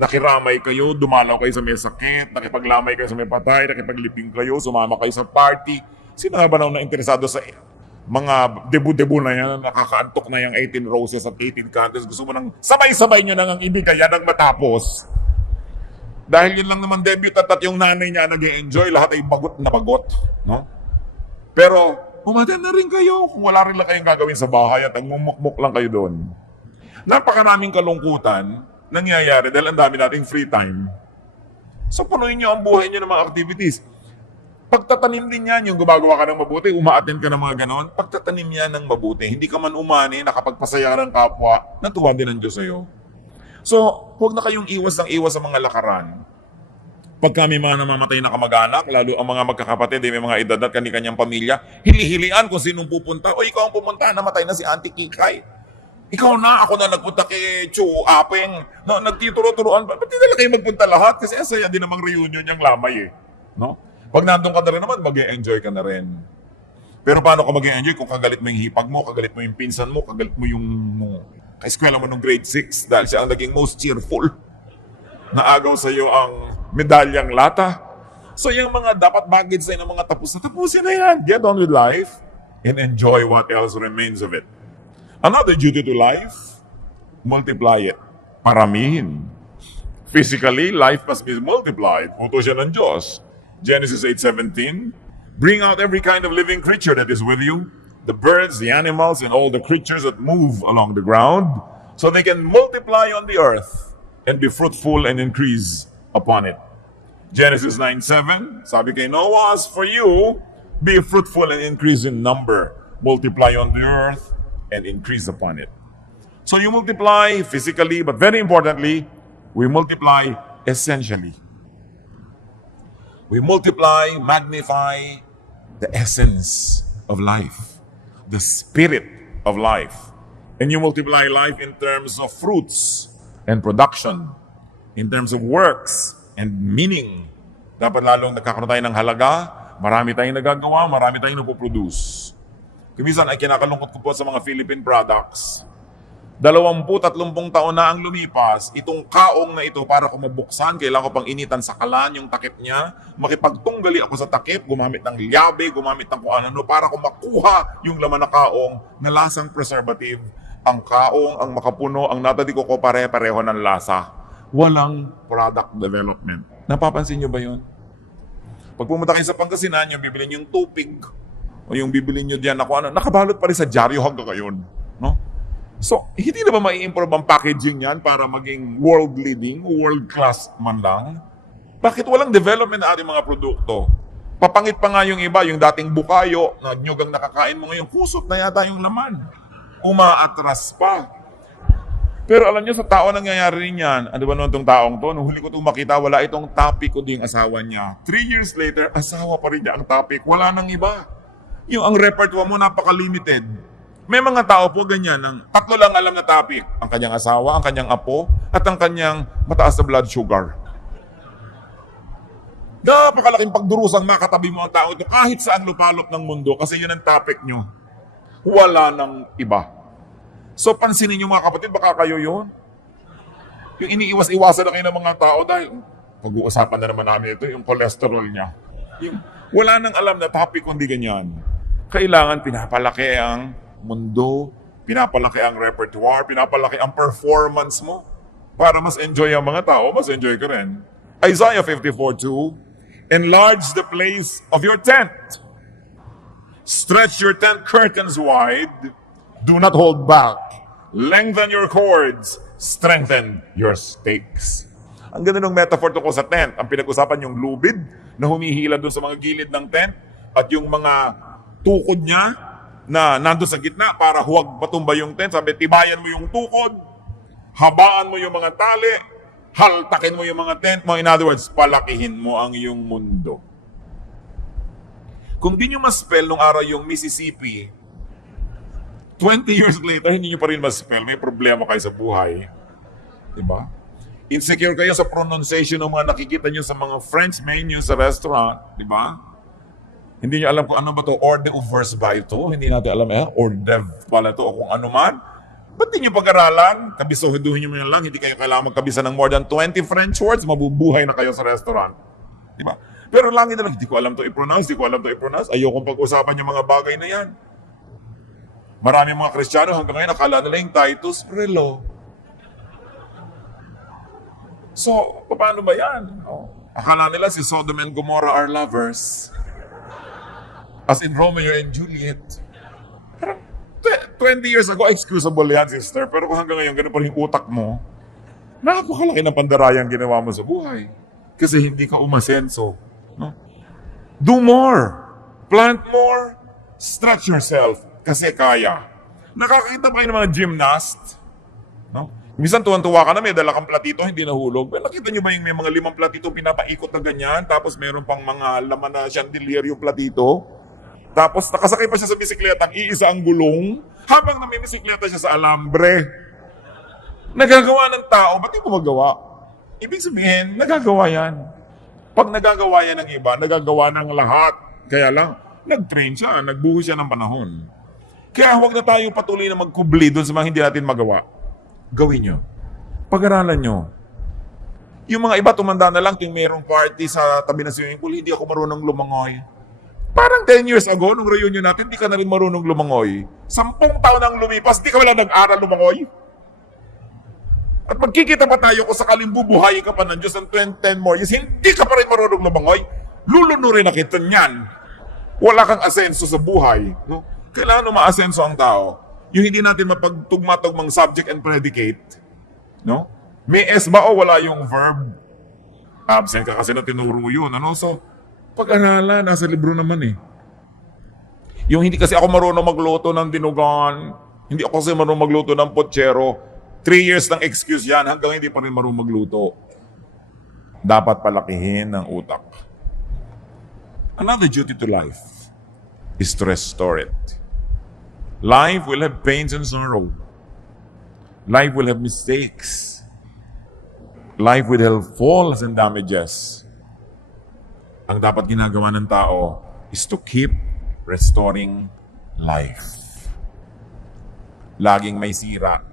Nakiramay kayo, dumalaw kayo sa may sakit, nakipaglamay kayo sa may patay, nakipagliping kayo, sumama kayo sa party. Sino nga ba na interesado sa mga debu-debu na yan, nakakaantok na yung 18 roses at 18 candles, gusto mo nang sabay-sabay nyo nang ang ibigay yan ang matapos. Dahil yun lang naman debut at yung nanay niya nag-enjoy, lahat ay bagot na bagot. No? Pero, umaten na rin kayo kung wala rin lang kayong gagawin sa bahay at ang mumukmuk lang kayo doon. Napakaraming kalungkutan nangyayari dahil ang dami nating free time. So, punuin nyo ang buhay nyo ng mga activities. Pagtatanim din yan, yung gumagawa ka ng mabuti, umaattend ka ng mga ganon, pagtatanim yan ng mabuti. Hindi ka man umani, nakapagpasaya ng kapwa, natuwa din ang Diyos sa'yo. So, huwag na kayong iwas ng iwas sa mga lakaran. Pag kami mga namamatay na kamag-anak, lalo ang mga magkakapatid, may mga edad at kani-kanyang pamilya, hili-hilian kung sinong pupunta. O ikaw ang pumunta, namatay na si Auntie Kikay. Ikaw na, ako na nagpunta kay Chu, Apeng, no, nagtituro-turuan. Ba't di na kayo magpunta lahat? Kasi asaya din namang reunion yung lamay eh. No? Pag nandun ka na rin naman, mag-e-enjoy ka na rin. Pero paano ka mag-e-enjoy kung kagalit mo yung hipag mo, kagalit mo yung pinsan mo, kagalit mo yung kaeskwela mo nung grade 6 dahil siya ang naging most cheerful. Naagaw sa iyo ang medalyang lata. So yung mga dapat baggage sa'yo ng mga tapusin na yan. Get on with life and enjoy what else remains of it. Another duty to life, multiply it. Paramihin. Physically, life must be multiplied. Utos siya ng Diyos. Genesis 8:17, bring out every kind of living creature that is with you, the birds, the animals, and all the creatures that move along the ground, so they can multiply on the earth and be fruitful and increase upon it. Genesis 9:7, sabi kay Noah, as for you, be fruitful and increase in number, multiply on the earth and increase upon it. So you multiply physically, but very importantly, we multiply essentially. We multiply, magnify the essence of life, the spirit of life. And you multiply life in terms of fruits and production, in terms of works and meaning. Dapat lalong nagkakaroon tayo ng halaga, marami tayong nagagawa, marami tayong napoproduce. Kumisan ay kinakalungkot ko po sa mga Philippine products. 20-30 taon na ang lumipas, itong kaong na ito para ko mabuksan, kailangan ko pang initan sa kalan yung takip niya, makipagtunggali ako sa takip, gumamit ng liyabe, gumamit ng kung ano, para ko makuha yung laman na kaong na lasang preservative. Ang kaong, ang makapuno, ang natadiko ko pare-pareho ng lasa. Walang product development. Napapansin nyo ba yun? Pag pumunta kayo sa Pangasinan, yung bibili nyo yung tupig, o yung bibili nyo diyan na kung ano, nakabalot pa rin sa dyaryo hanggang ngayon. No? So, hindi na ba mai-improve ang packaging yan para maging world-leading, world-class man lang? Bakit walang development na ating mga produkto? Papangit pa nga yung iba, yung dating bukayo, na nyugang nakakain mo ngayon, kusot na yata yung laman. Umaatras pa. Pero alam nyo, sa tao nangyayari rin yan. Ano ba naman itong taong to? Nung huli ko itong makita, wala itong topic ko din asawa niya. 3 years later, asawa pa rin niya ang topic. Wala nang iba. Yung ang repertoire mo, napaka-limited. May mga tao po ganyan, ang 3 lang alam na topic. Ang kanyang asawa, ang kanyang apo, at ang kanyang mataas na blood sugar. Napakalaking pagdurusang makatabi mo ang tao ito kahit saan lupalop ng mundo kasi yun ang topic nyo. Wala nang iba. So pansinin nyo mga kapatid, baka kayo yun. Yung iniiwas-iwasan na kayo ng mga tao dahil pag-uusapan na naman namin ito, yung cholesterol niya. Yung, wala nang alam na topic kundi ganyan. Kailangan pinapalaki ang mundo, pinapalaki ang repertoire, pinapalaki ang performance mo para mas enjoy ang mga tao, mas enjoy ka rin. Isaiah 54:2, enlarge the place of your tent. Stretch your tent curtains wide. Do not hold back. lengthen your cords, strengthen your stakes. Ang ganda ng metaphor tungkol sa tent. Ang pinag-usapan yung lubid na humihila doon sa mga gilid ng tent at yung mga tukod niya na nandun sa gitna para huwag matumba yung tent. Sabi, tibayan mo yung tukod, habaan mo yung mga tali, haltakin mo yung mga tent mo. In other words, palakihin mo ang iyong mundo. Kung di nyo ma-spell nung araw yung Mississippi, 20 years later, hindi nyo pa rin ma-spell. May problema kayo sa buhay. Diba? Insecure kayo sa pronunciation ng mga nakikita nyo sa mga French menu sa restaurant. Diba? Hindi nyo alam kung ano ba to, hors d'oeuvres ba ito? Hindi natin alam hors d'oeuvre pala ito o kung ano man. Ba't di nyo pag-aralan? Kabisuhin nyo lang, hindi kayo kailangan magkabisa ng more than 20 French words, mabubuhay na kayo sa restaurant. Diba? Pero langit na lang, hindi ko alam to i-pronounce, Ayokong pag-usapan yung mga bagay na yan. Maraming mga Kristiyano hanggang ngayon akala nila yung Titus Relo. So, paano ba yan? Akala nila si Sodom and Gomorrah are lovers. As in Romeo and Juliet. 20 years ago, excusable yan, sister. Pero kung hanggang ngayon, ganun pa rin yung utak mo, napakalaki ng pandarayang ginawa mo sa buhay. Kasi hindi ka umasenso. No? Do more. Plant more. Stretch yourself. Kasi kaya. Nakakita pa kayo ng mga gymnast? No? Minsan tuwan-tuwa ka na, may dala kang platito, hindi nahulog. Pero nakita nyo ba yung may mga 5 platito pinapaikot na ganyan, tapos meron pang mga laman na chandelier yung platito? Tapos nakasakay pa siya sa bisikleta, iisa ang gulong, habang namimisikleta siya sa alambre. Nagagawa ng tao, ba't di mo magawa? Ibig sabihin, nagagawa yan. Pag nagagawa yan ng iba, nagagawa ng lahat. Kaya lang, nag-train siya, nagbuho siya ng panahon. Kaya huwag na tayo patuloy na magkubli doon sa mga hindi natin magawa. Gawin nyo. Pag-aralan nyo. Yung mga iba tumanda na lang kung mayroong party sa tabi ng swimming pool, hindi ako marunong lumangoy. Parang 10 years ago, nung reunion natin, di ka na rin marunong lumangoy. 10 taon nang lumipas, di ka wala nag-aral lumangoy. At magkikita pa tayo kung sakaling bubuhayin ka pa ng Diyos ng 10 more years, hindi ka pa rin marunong lumangoy, lulunurin na kita niyan. Wala kang asenso sa buhay. No? Kailangan umaasenso ang tao. Yung hindi natin mapagtugma-tugmang subject and predicate. No? May S ba o wala yung verb? Absent ka kasi na tinuro yun. Ano? So, pag-aralan, nasa libro naman eh. Yung hindi kasi ako marunong magluto ng dinugan, hindi ako kasi marunong magluto ng potsero, 3 years ng excuse yan hanggang hindi pa rin marunong magluto. Dapat palakihin ang utak. Another duty to life is to restore it. Life will have pains and sorrow. Life will have mistakes. Life will have falls and damages. Ang dapat ginagawa ng tao is to keep restoring life. Laging may sira.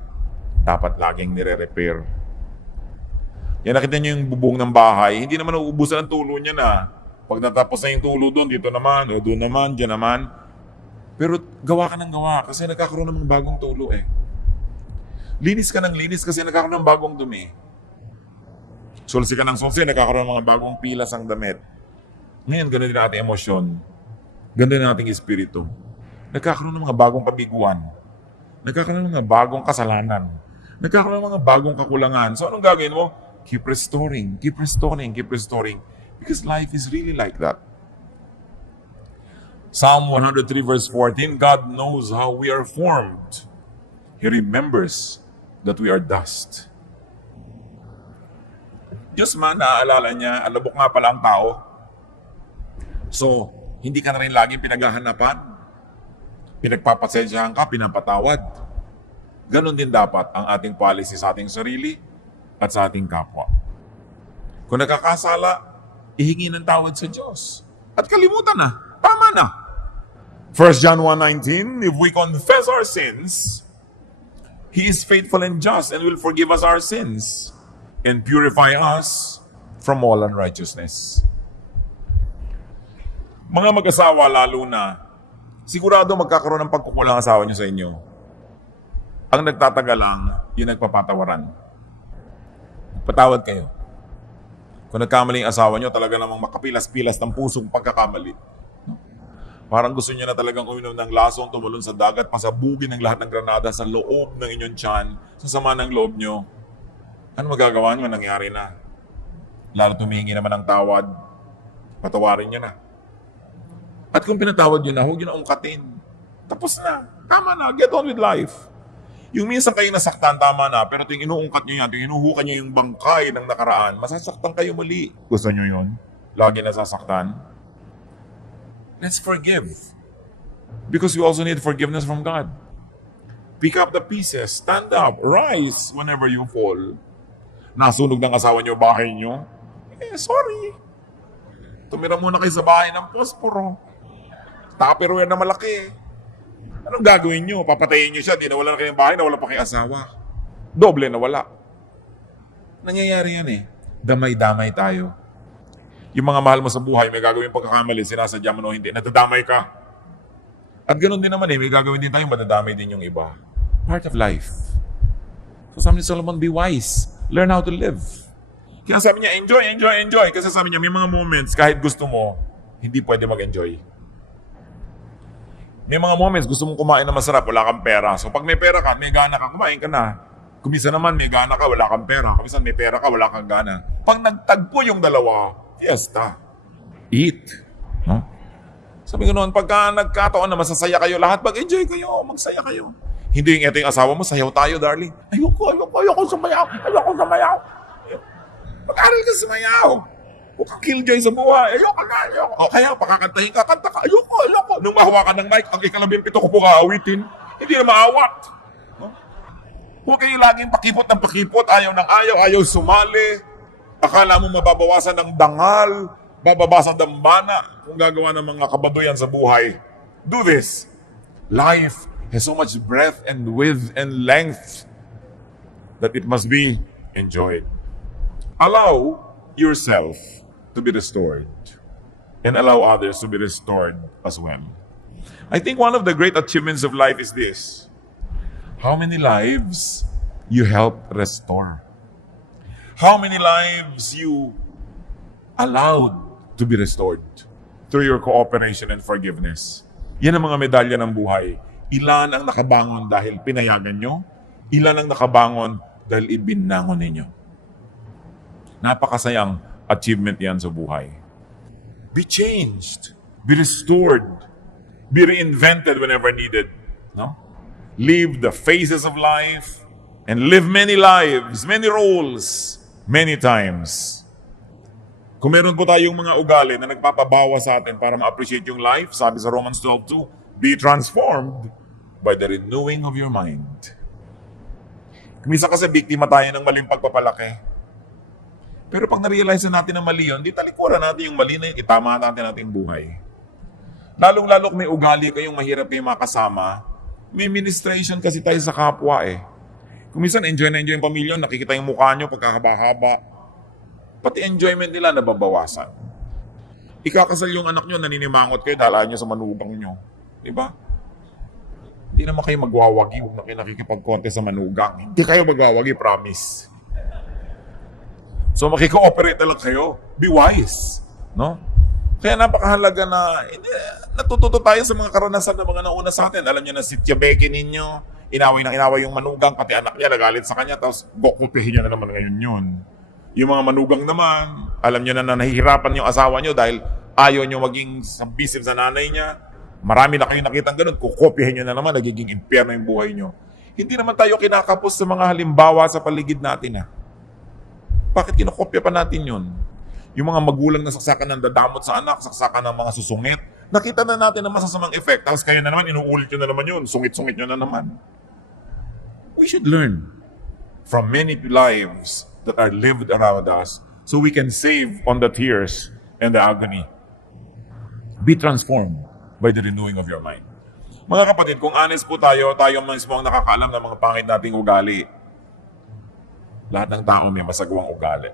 Dapat laging nire-repair. Yan, nakita niyo yung bubong ng bahay, hindi naman nauubusan ang tulo niya na. Pag natapos na yung tulo doon, dito naman, o doon naman, dyan naman. Pero gawa ka ng gawa kasi nagkakaroon ng mga bagong tulo eh. Linis ka ng linis kasi nagkakaroon ng bagong dumi. Sulsi ka ng sulsi, nagkakaroon ng mga bagong pilas ang damit. Ngayon, ganoon din ating emosyon. Ganoon din ating espiritu. Nagkakaroon ng mga bagong pabiguan. Nagkakaroon ng mga bagong kasalanan. Nagkakaroon ng mga bagong kakulangan. So anong gagawin mo? Keep restoring, keep restoring, keep restoring. Because life is really like that. Psalm 103 verse 14, God knows how we are formed. He remembers that we are dust. Diyos man, naaalala niya, alabok nga pala ang tao. So, hindi ka na rin laging pinaghahanapan. Pinagpapasensyahan ka, pinapatawad. Ganon din dapat ang ating policy sa ating sarili at sa ating kapwa. Kung nakakasala, ihingi ng tawad sa Diyos. At kalimutan na, tama na. 1 John 1:19, if we confess our sins, He is faithful and just and will forgive us our sins and purify us from all unrighteousness. Mga mag-asawa lalo na, sigurado magkakaroon ng pagkukulang asawa niyo sa inyo. Ang nagtatagal lang, yung nagpapatawaran. Patawad kayo. Kung nagkamali ang asawa niyo, talaga namang makapilas-pilas ng pusong pagkakamali. Parang gusto niya na talagang uminom ng lasong, tumalon sa dagat, pasabugin ng lahat ng granada sa loob ng inyong tiyan, sa sama ng loob nyo. Ano magagawa nyo? Nangyari na. Lalo tumihingi naman ng tawad, patawarin nyo na. At kung pinatawad nyo na, huwag nyo na ungkatin. Tapos na. Tama na. Get on with life. Yung minsan kayo nasaktan, tama na. Pero tuwing inuungkat nyo yan, tuwing inuhukan nyo yung bangkay ng nakaraan, masasaktan kayo muli. Gusto nyo yun? Lagi nasasaktan? Let's forgive. Because we also need forgiveness from God. Pick up the pieces. Stand up. Rise whenever you fall. Nasunog ng asawa nyo, bahay nyo. Sorry. Tumira muna kayo sa bahay ng posporo. Tupperware na malaki. Anong gagawin nyo? Papatayin nyo siya, di nawala na kayong bahay, nawala pa kayong asawa. Doble nawala. Nangyayari yan eh. Damay-damay tayo. Yung mga mahal mo sa buhay, may gagawin pagkakamali, sinasadya mo no, hindi, natadamay ka. At ganoon din naman eh, may gagawin din tayo, madadamay din yung iba. Part of life. So sabi ni Solomon, be wise. Learn how to live. Kaya sabi niya, enjoy, enjoy, enjoy. Kasi sabi niya, may mga moments, kahit gusto mo, hindi pwede mag-enjoy. May mga moments, gusto mong kumain na masarap, wala kang pera. So pag may pera ka, may gana ka, kumain ka na. Kumisa naman, may gana ka, wala kang pera. Kumisa may pera ka, wala kang gana. Pag nagtagpo yung dalawa, fiesta. Eat. No? Sabi ko noon, pagka nagkataon na masasaya kayo, lahat mag-enjoy kayo, magsaya kayo. Hindi yung ito yung asawa mo, sayaw tayo, darling. Ayoko sumayaw. Mag-aral ka sumayaw. Huwag kang killjoy sa buhay. Ayoko. O kaya, pakakantahin ka, kanta ka. Ayoko. Nung mahawa ka ng mic, ang ika-17 ko po kaawitin. Hindi na maawat. No? Huwag kayo laging pakipot ng pakipot, ayaw sumali. Akala mo mababawasan ng dangal, bababasan ng dambana kung gagawa ng mga kabaduyan sa buhay. Do this. Life has so much breadth and width and length that it must be enjoyed. Allow yourself to be restored and allow others to be restored as well. I think one of the great achievements of life is this. How many lives you help restore? How many lives you allowed to be restored through your cooperation and forgiveness? Yan ang mga medalya ng buhay. Ilan ang nakabangon dahil pinayagan nyo? Ilan ang nakabangon dahil ibinangon ninyo? Napakasayang achievement yan sa buhay. Be changed. Be restored. Be reinvented whenever needed. No? Live the phases of life and live many lives, many roles, many times. Kung meron po tayong mga ugali na nagpapabawa sa atin para ma-appreciate yung life, sabi sa Romans 12:2, be transformed by the renewing of your mind. Minsan kasi biktima tayo ng maling pagpapalaki. Pero pag na-realize natin na mali yun, di talikuran natin yung mali na yun, itama natin ating buhay. Lalong-lalo kung may ugali kayong mahirap kayong makasama, may ministration kasi tayo sa kapwa eh. Kung minsan enjoy na enjoy yung pamilya, nakikita yung mukha nyo pagkahaba-haba. Pati enjoyment nila nababawasan. Ikakasal yung anak nyo, naninimangot kayo dahil ayaw nyo sa manugang nyo. Diba? Hindi naman kayo magwawagi, huwag na kayo nakikipag-contest sa manugang. Hindi kayo magwawagi, promise. So makiko-operate na lang kayo. Be wise. No? Kaya napakahalaga na natututo tayo sa mga karanasan ng mga nauna sa atin. Alam nyo na si Tiabeke ninyo, inaway yung manugang, pati anak niya nagalit sa kanya, tapos gokupihin nyo na naman ngayon yun. Yung mga manugang naman, alam nyo na nahihirapan yung asawa nyo dahil ayaw nyo maging submissive sa nanay niya. Marami na kayo nakitang ganun, kukopihin nyo na naman, nagiging impyerno yung buhay nyo. Hindi naman tayo kinakapos sa mga halimbawa sa paligid natin. Bakit kinokopya pa natin yun? Yung mga magulang na saksakan ng dadamot sa anak, saksakan ng mga susungit, nakita na natin ang masasamang effect. Tapos kayo na naman, inuulit nyo na naman yun, sungit-sungit nyo na naman. We should learn from many lives that are lived around us so we can save on the tears and the agony. Be transformed by the renewing of your mind. Mga kapatid, kung honest po tayo mismo ang nakakaalam ng mga pangit nating ugali. Lahat ng tao may masagawang ugali.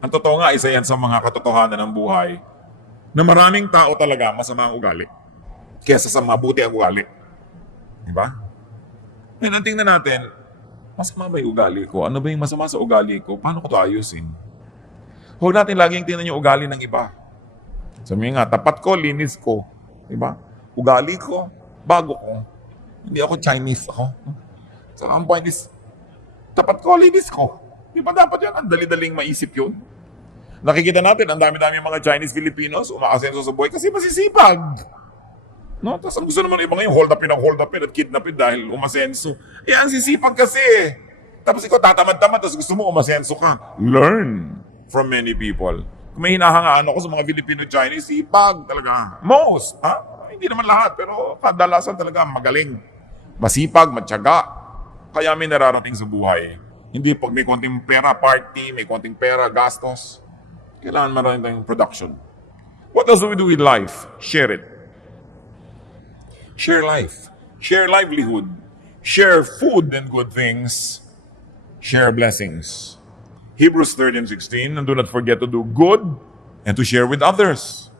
Ang totoo nga, isa yan sa mga katotohanan ng buhay na maraming tao talaga masama ang ugali kesa sa mabuti ang ugali. Diba? Ngayon, ang tingnan natin, masama ba yung ugali ko? Ano ba yung masama sa ugali ko? Paano ko ito ayusin? Huwag natin laging tingnan yung ugali ng iba. Sabi nga, tapat ko, linis ko. Diba? Ugali ko, bago ko. Hindi ako Chinese ako. So, ang point is, tapat ko, ladies ko. Di ba dapat yan? Ang dali-daling maisip yun. Nakikita natin, ang dami-dami mga Chinese Filipinos umaasenso sa buhay kasi masisipag. No? Tapos ang gusto naman ng iba ngayon, hold upin at kidnapin dahil umasenso. Eh, ang sisipag kasi. Tapos ikaw tatamad-tamad, tapos gusto mo umasenso ka. Learn from many people. Kung may hinahangaan ako sa mga Filipino-Chinese, sipag talaga. Most, ha? Hindi naman lahat, pero kadalasan talaga magaling. Masipag, matyaga. Kaya may nararating sa buhay. Hindi pag may konting pera, party, may konting pera, gastos. Kailangan maraming tayong production. What else do we do with life? Share it. Share life. Share livelihood. Share food and good things. Share blessings. Hebrews 13:16, and do not forget to do good and to share with others.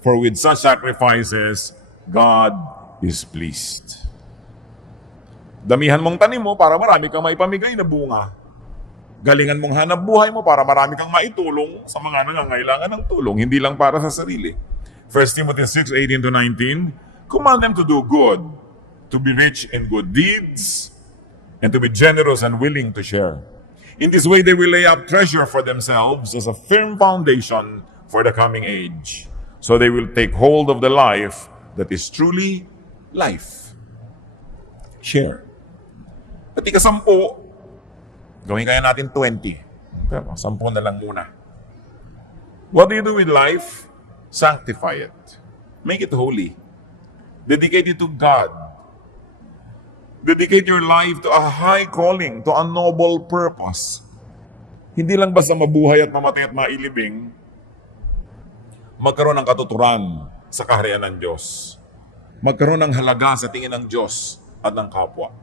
For with such sacrifices, God is pleased. Damihan mong tanim mo para marami kang maipamigay na bunga. Galingan mong hanap buhay mo para marami kang maitulong sa mga nangangailangan ng tulong, hindi lang para sa sarili. 1 Timothy 6:18-19, command them to do good, to be rich in good deeds, and to be generous and willing to share. In this way, they will lay up treasure for themselves as a firm foundation for the coming age. So they will take hold of the life that is truly life. Share. At ika-10, gawin kaya natin 20. Pero 10 na lang muna. What do you do with life? Sanctify it. Make it holy. Dedicate it to God. Dedicate your life to a high calling, to a noble purpose. Hindi lang basta mabuhay at mamatay at mailibing, magkaroon ng katuturan sa kaharian ng Diyos. Magkaroon ng halaga sa tingin ng Diyos at ng kapwa.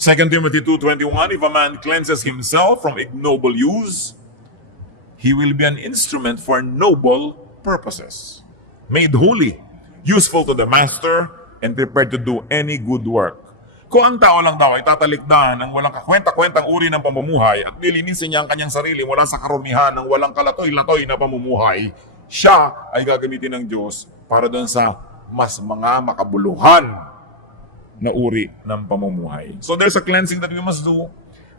2 Timothy 2:21, if a man cleanses himself from ignoble use, he will be an instrument for noble purposes, made holy, useful to the master, and prepared to do any good work. Kung ang tao lang daw ay tatalikdan ng walang kakwenta-kwentang uri ng pamumuhay at nilinisin niya ang kanyang sarili mula sa karumihan ng walang kalatoy-latoy na pamumuhay, siya ay gagamitin ng Diyos para doon sa mas mga makabuluhan na uri ng pamumuhay. So there's a cleansing that we must do.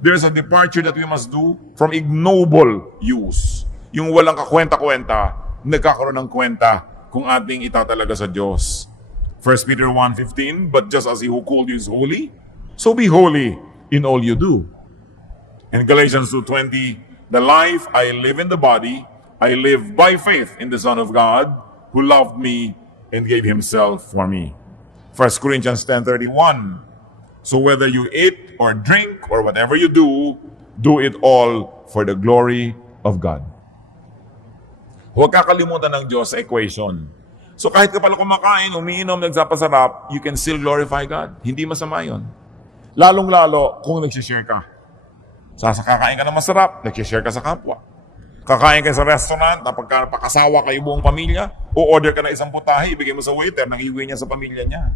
There's a departure that we must do from ignoble use. Yung walang kakwenta-kwenta, nagkakaroon ng kwenta kung ating itatalaga sa Diyos. 1 Peter 1:15, but just as He who called you is holy, so be holy in all you do. In Galatians 2:20, the life I live in the body, I live by faith in the Son of God, who loved me and gave Himself for me. 1 Corinthians 10:31, so whether you eat or drink or whatever you do it all for the glory of God. Huwag kakalimutan ng Diyos sa equation. So kahit ka pala kumakain, umiinom, nagsapasarap, you can still glorify God. Hindi masama yun. Lalong-lalo kung nagsishare ka. Kakain ka ng masarap, nagsishare ka sa kapwa. Kakain ka sa restaurant, napakasawa kayo buong pamilya, o-order ka na isang putahe, ibigay mo sa waiter, nang iuwi niya sa pamilya niya.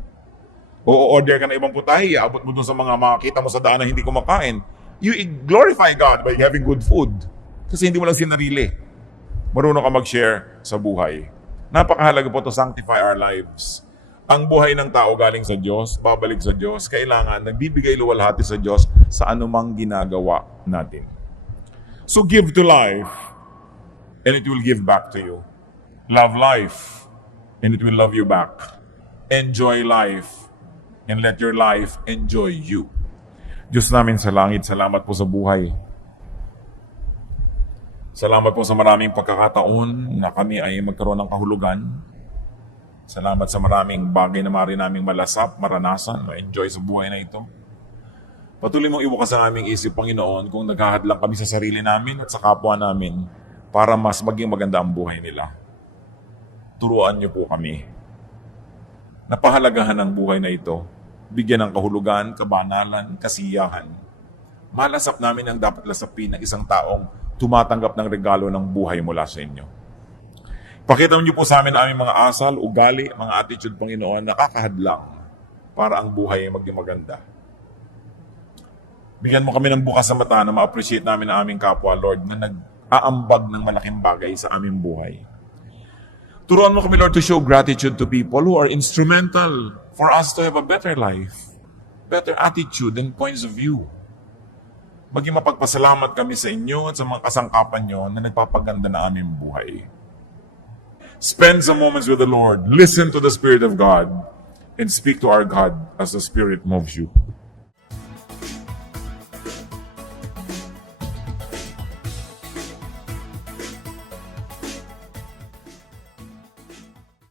O-order ka na ibang putahe, abot mo dun sa mga makakita mo sa daan na hindi kumakain. You glorify God by having good food. Kasi hindi mo lang sinarili. Marunong ka mag-share sa buhay. Napakahalaga po to sanctify our lives. Ang buhay ng tao galing sa Diyos, babalik sa Diyos, kailangan nagbibigay luwalhati sa Diyos sa anumang ginagawa natin. So give to life, and it will give back to you. Love life, and it will love you back. Enjoy life, and let your life enjoy you. Diyos namin sa langit, salamat po sa buhay. Salamat po sa maraming pagkakataon na kami ay magkaroon ng kahulugan. Salamat sa maraming bagay na maaari naming malasap, maranasan, ma-enjoy sa buhay na ito. Patuloy mong iwakas ang aming isip, Panginoon, kung naghahadlang kami sa sarili namin at sa kapwa namin para mas maging maganda ang buhay nila. Turuan niyo po kami. Napahalagahan ang buhay na ito. Bigyan ng kahulugan, kabanalan, kasiyahan. Malasap namin ang dapat lasapin ng isang taong tumatanggap ng regalo ng buhay mula sa inyo. Pakita niyo po sa amin ang aming mga asal, ugali, mga attitude, Panginoon, nakakahadlang para ang buhay ay maging maganda. Bigyan mo kami ng bukas sa mata na ma-appreciate namin ang aming kapwa, Lord, na nag-aambag ng malaking bagay sa aming buhay. Turuan mo kami, Lord, to show gratitude to people who are instrumental for us to have a better life, better attitude and points of view. Maging mapagpasalamat kami sa inyo at sa mga kasangkapan nyo na nagpapaganda na aming buhay. Spend some moments with the Lord. Listen to the Spirit of God and speak to our God as the Spirit moves you.